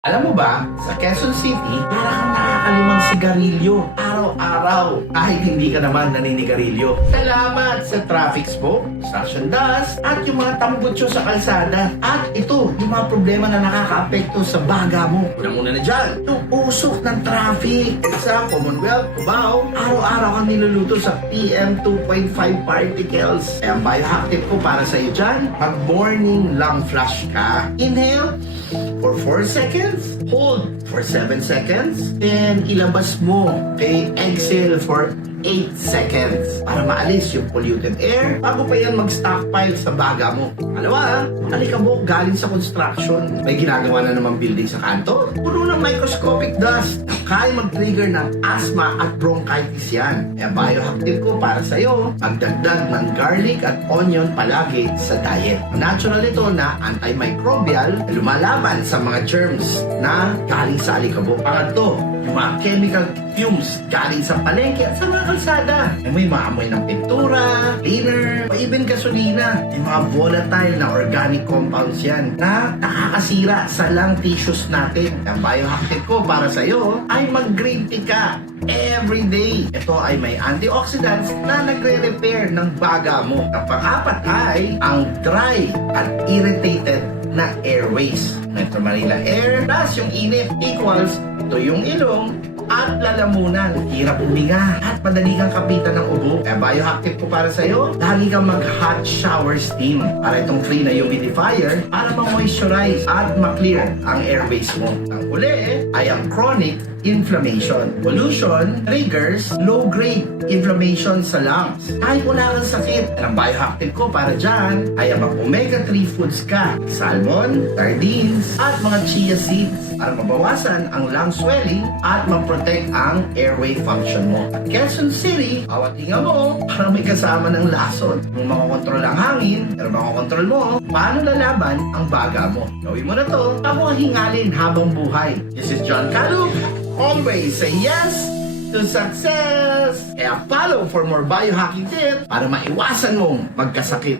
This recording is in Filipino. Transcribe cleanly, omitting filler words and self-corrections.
Alam mo ba, sa Quezon City, para kang nakakalimang sigarilyo araw-araw kahit hindi ka naman naninigarilyo. Salamat sa traffic smoke, construction dust, at yung mga tambutso sa kalsada. At ito, yung mga problema na nakakaapekto sa baga mo. Una na dyan, yung usok ng traffic. Sa Commonwealth, Cubao, araw-araw kang niluluto sa PM 2.5 particles. Kaya ang biohack tip ko para sa iyo dyan, mag-morning lung flush ka. Inhale for 4 seconds, hold for 7 seconds, then ilabas mo. Okay, exhale for 8 seconds para maalis yung polluted air bago pa yan mag-stockpile sa baga mo. Alawa, alikabok galing sa construction. May ginagawa na naman building sa kanto. Puno ng microscopic dust na kaya mag-trigger ng asthma at bronchitis yan. Kaya biohack tip ko para sa'yo, magdagdag ng garlic at onion palagi sa diet. Natural ito na antimicrobial na lumalaban sa mga germs na galing sa alikabok. Pangatlo, yung mga chemical fumes galing sa palengke at sa mga kalsada. May maamoy ng pintura, cleaner, o even gasolina. May mga volatile na organic compounds yan na nakakasira sa lung tissues natin. Ang biohack tip ko para sa'yo ay mag-green tea ka every day. Ito ay may antioxidants na nagre-repair ng baga mo. Ang pang-apat ay ang dry at irritated na airways. Metro Manila air plus yung init equals ito yung ilong at lalamunan. Hirap huminga at madali kang kapitan ng ubo. Kaya biohack tip ko para sa'yo, lagi kang mag-hot shower steam para itong free na humidifier para ma-moisturize at ma-clear ang airways mo. Ang huli ay ang chronic inflammation. Pollution triggers low-grade inflammation sa lungs. Kahit wala kang sakit, ang biohack tip ko para dyan ay ang omega-3 foods ka. Salmon, sardines, at mga chia seeds para mabawasan ang lung swelling at mag-protect ang airway function mo. At Quezon City, bawat hinga mo, parang may kasama ng lason. Kung makakontrol ang hangin, pero makakontrol mo, paano lalaban ang baga mo? Gawin mo na to, ako ang hingalin habang buhay. This is John Calub. Always say yes to success! Kaya follow for more biohacking tips para maiwasan mong magkasakit.